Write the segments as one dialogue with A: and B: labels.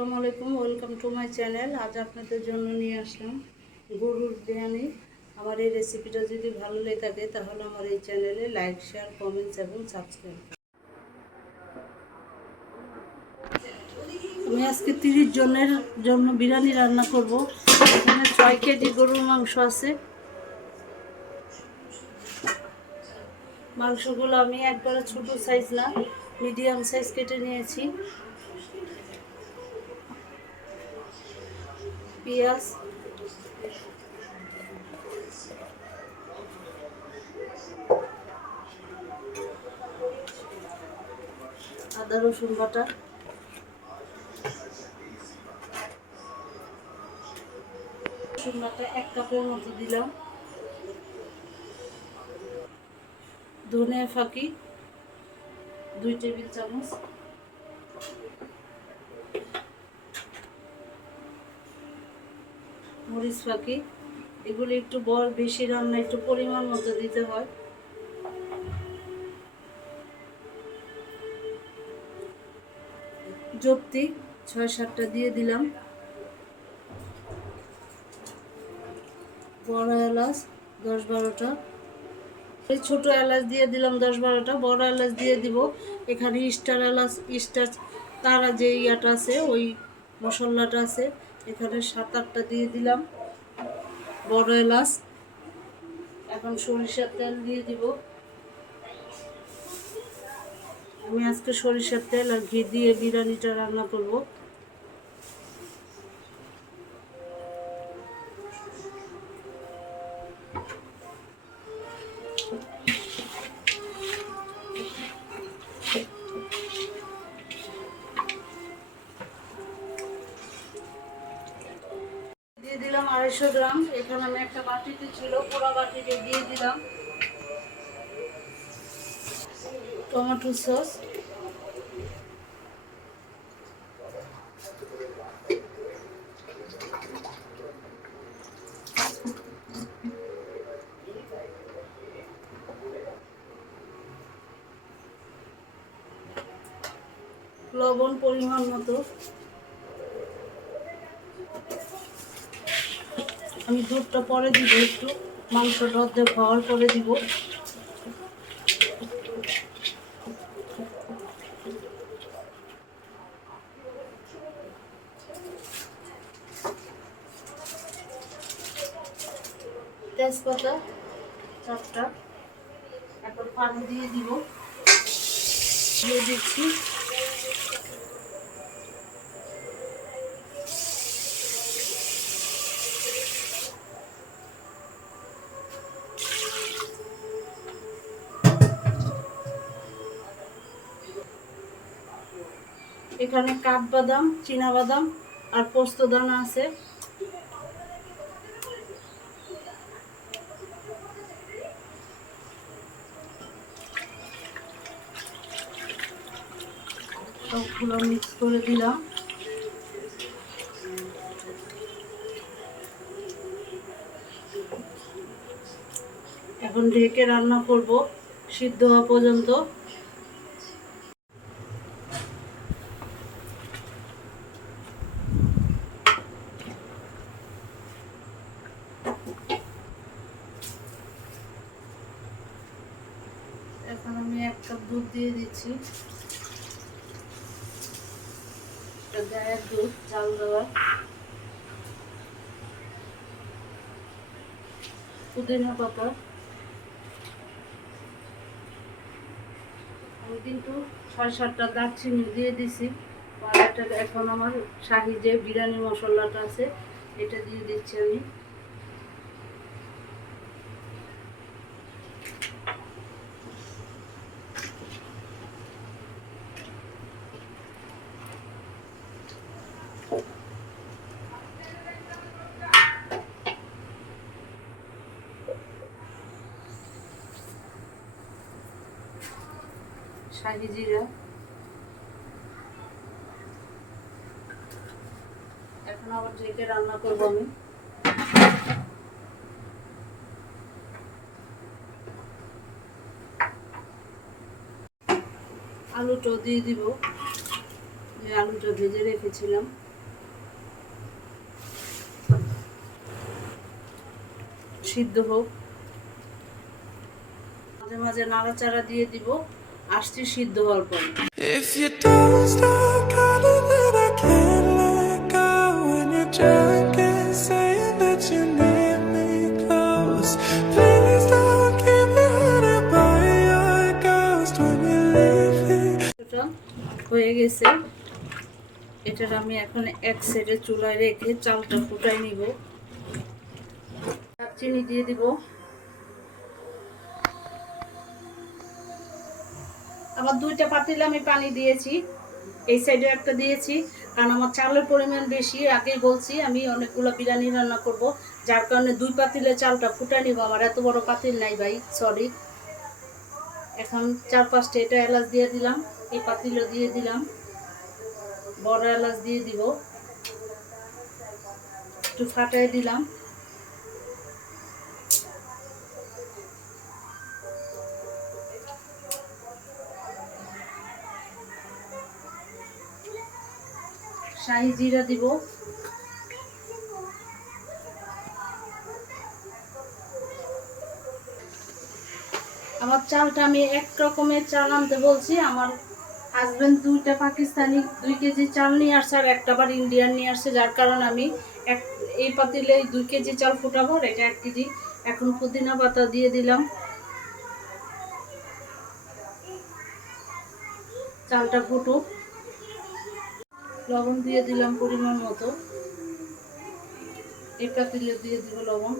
A: আসসালামু আলাইকুম, welcome to my channel. আজ আপনাদের জন্য নিয়ে আসলাম গরুর বিরিয়ানি। আমার এই রেসিপিটা যদি ভালো লেগে থাকে, তাহলে আমার এই চ্যানেলে লাইক, শেয়ার, কমেন্টস এবং সাবস্ক্রাইব আমি আজকে তিরিশ জনের জন্য বিরিয়ানি রান্না করব। এখানে ছয় কেজি গরুর মাংস আছে। মাংসগুলো আমি একবারে ছোট সাইজ না, মিডিয়াম সাইজ কেটে নিয়েছি। পেঁয়াজ। আদা, রসুন বাটা। রসুন বাটা এক কাপের মতো দিলাম। ধনে ফাঁকি, দুই টেবিল চামচ। মরিচ ফাঁকি এগুলো একটু বড়, বেশি রান্না, একটু পরিমাণ মতো দিতে হয়। জপ্তি ছয় সাতটা দিয়ে দিলাম। বড় এলাচ দশ বারোটা। এই ছোট এলাচ দিয়ে দিলাম দশ বারোটা, বড় এলাচ দিয়ে দিব। এখানে স্টার এলাচ স্টার তারা যে ইয়াটা আছে, ওই মশলাটা আছে। এখানে সাত, আটটা দিয়ে দিলাম। বড় এলাচ। এখন সরিষার তেল দিয়ে দিব। আমি আজকে সরিষার তেল আর ঘি দিয়ে বিরিয়ানিটা রান্না করব। আমি একটা বাটিতে ছিল পোড়া বাটিতে দিয়ে দিলাম। টমেটো সস লবণ পরিমাণ মতো। আমি দুধটা পরে দিব একটু, মাংসটা অর্ধেক হওয়ার পরে দিব। তেজপাতা, চারটা। এখন পানি দিয়ে দিব। দিয়ে দিচ্ছি। এখানে কাঠবাদাম বাদাম আর পোস্ত দানা আছে। সবগুলো মিক্স করে দিলাম। এখন ঢেকে রান্না করব, সিদ্ধ হওয়া পর্যন্ত এখন আমি এক কাপ দুধ দিয়ে দিচ্ছি। গায়ের দুধ, চাল দেওয়ার পুদিনা পাতা। আমি কিন্তু ছয় সাতটা দারচিনি দিয়ে দিছি। এখন আমার শাহি যে বিরিয়ানি মশলাটা আছে, এটা দিয়ে দিচ্ছি আমি। শাহি জিরা এখন আবার ঢেকে রান্না করব আমি। আলুটাও দিয়ে দিব। যে আলুটা ভেজে রেখেছিলাম। সিদ্ধ হোক। মাঝে মাঝে নাড়াচাড়া দিয়ে দিব। আসছে সিদ্ধ হওয়ার পর। হয়ে গেছে। এটার আমি এখন এক সাইডে চুলায় রেখে চালটা ফুটাই নিব। চিনি দিয়ে দিব। আমার দুইটা পাতিলে আমি পানি দিয়েছি। এই সাইডে একটা দিয়েছি। কারণ আমার চালের পরিমাণ বেশি, আগেই বলছি, আমি অনেকগুলো বিরিয়ানি রান্না করব। যার কারণে দুই পাতিলে চালটা ফুটাই নিব। আমার এত বড় পাতিল নাই ভাই সরি এখন চার পাঁচটা এটা এলাচ দিয়ে দিলাম, এই পাতিলও দিয়ে দিলাম। বড় এলাচ দিয়ে দিব। একটু ফাটাই দিলাম। শাহি জিরা দিব। আমার চালটা আমি এক রকমের চাল আনতে বলছি। আমার হাজবেন্ড দুইটা পাকিস্তানি, দুই কেজি চাল নিয়ে আসছে আর একটা বার ইন্ডিয়ান নিয়ে আসছে, যার কারণে আমি এক এই পাতিলে দুই কেজি চাল ফুটাবো আর এটা এক কেজি এখন পুদিনা পাতা দিয়ে দিলাম। চালটা ফুটুক। লবণ দিয়ে দিলাম পরিমাণ মতো। এই পাতিলে দিয়ে দিব লবণ।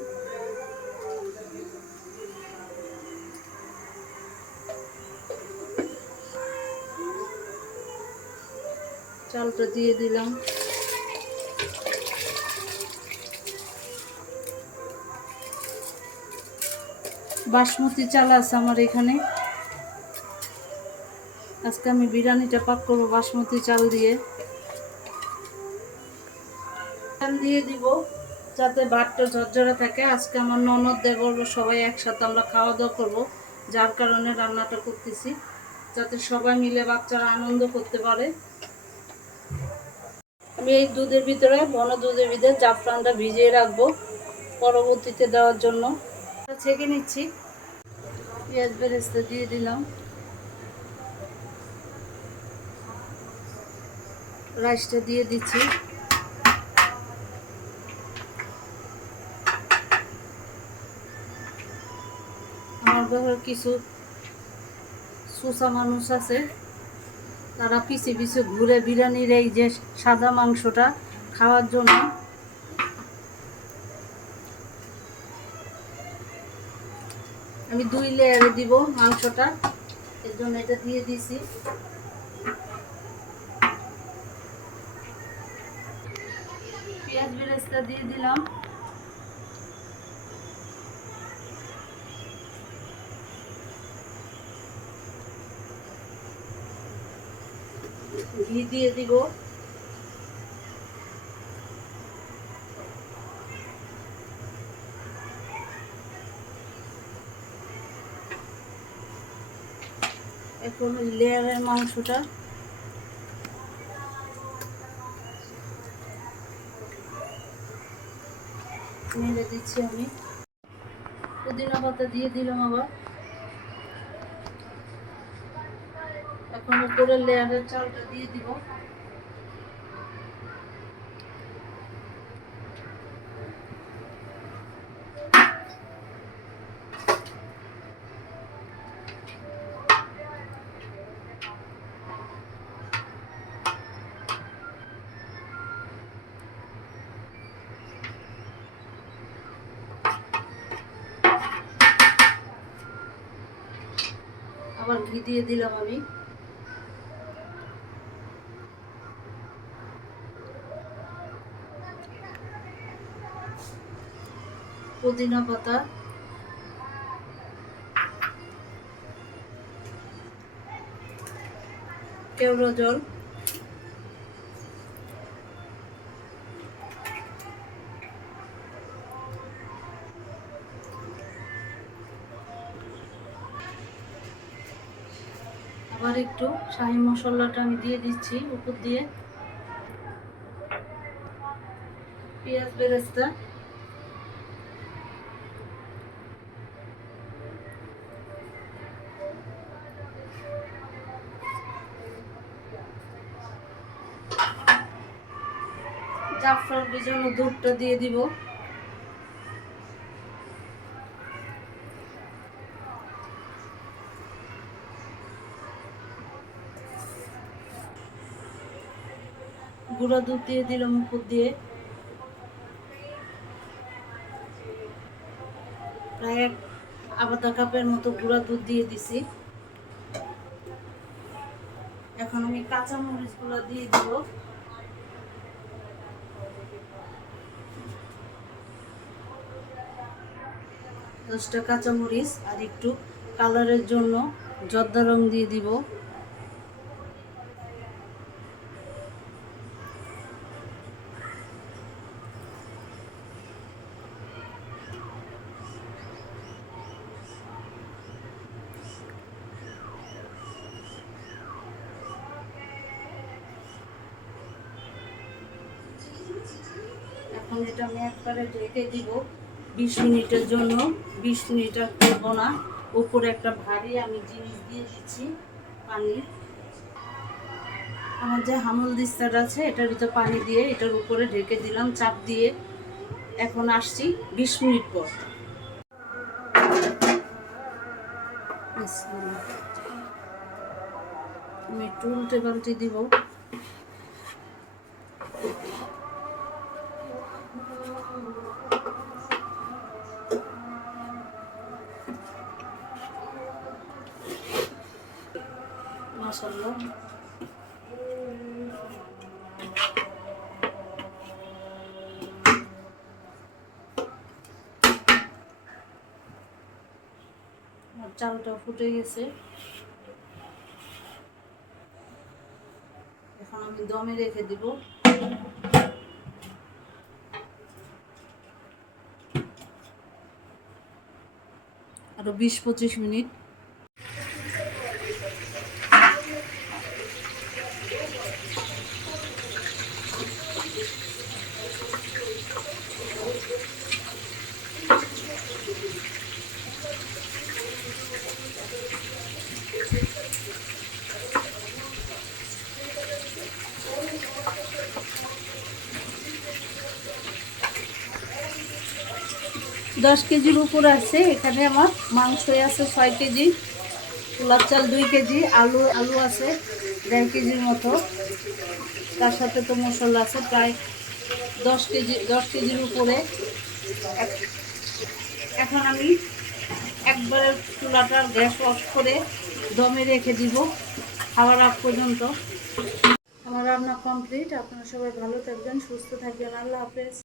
A: চালটা দিয়ে দিলাম। বাসমতি চাল আছে আমার এখানে। আজকে আমি বিরিয়ানিটা পাক করব বাসমতি চাল দিয়ে। চাল দিয়ে দিব, যাতে ভাতটা ঝরঝরে থাকে। আজকে আমার ননদ, দেবর সবাই একসাথে আমরা খাওয়া দাওয়া করব, যার কারণে রান্নাটা করতেছি, যাতে সবাই মিলে বাচ্চারা আনন্দ করতে পারে। আমি এই দুধের ভিতরে, বন দুধের ভিতরে জাফরানটা ভিজিয়ে রাখব পরবর্তীতে দেওয়ার জন্য। ছেঁকে নিচ্ছি। পেঁয়াজ বেরেস্তা দিয়ে দিলাম। রাইসটা দিয়ে দিচ্ছি আমার ঘরে কিছু সুসা মানুষ আছে। তারা পিছে পিছে ঘুরে বিরিয়ানির এই যে সাদা মাংসটা খাওয়ার জন্য আমি দুই লেয়ারে দিব মাংসটা। এর জন্য এটা দিয়ে দিছি। পেঁয়াজ বেরেস্তা দিয়ে দিলাম। ঘি দিয়ে দিব। এখন লেয়ারের মাংসটা মেরে দিচ্ছি আমি। পুদিনা পাতা দিয়ে দিলাম আবার। এখন উপরে লেয়ারের চালটা দিয়ে দিব। আবার ঘি দিয়ে দিলাম আমি। পুদিনা পাতা কেওড়া জল। আবার একটু শাহি মশলাটা আমি দিয়ে দিচ্ছি উপর দিয়ে। পেঁয়াজ বেরেস্তা। জাফরানের জন্য দুধটা দিয়ে দিব। গুঁড়া দুধ দিয়ে দিলাম উপর দিয়ে। প্রায় এক কাপের মতো গুঁড়া দুধ দিয়ে দিছি। এখন আমি কাঁচা মরিচগুলো দিয়ে দিব। দশটা কাঁচা মরিচ আর একটু কালারের জন্য জর্দা রং দিয়ে দিব। এখন এটা আমি একবারে ঢেকে দিব। বিশ মিনিটের জন্য, বিশ মিনিট আর না। উপরে একটা ভারী আমি জিনিস দিয়ে দিচ্ছি, পানি। আমার যে হামল দিস্তার আছে, এটার ভিতরে পানি দিয়ে এটার উপরে ঢেকে দিলাম, চাপ দিয়ে। এখন আসছি বিশ মিনিট পর। আমি একটু উল্টে পাল্টে দিব। আর চালটা ফুটে গেছে। এখন আমি দমে রেখে দিব। আরও বিশ পঁচিশ মিনিট। দশ কেজির উপর আছে। এখানে আমার মাংস আছে ছয় কেজি, গোলাপ চাল দুই কেজি, আলু আলু আছে দেড় কেজির মতো। তার সাথে তো মশলা আছে প্রায় দশ কেজি, দশ কেজির উপরে। এখন আমি একবারে চুলাটার গ্যাস অফ করে দমে রেখে দিব, খাওয়ার আগ পর্যন্ত। আমার রান্না কমপ্লিট। আপনারা সবাই ভালো থাকবেন, সুস্থ থাকবেন। আল্লাহ হাফেজ।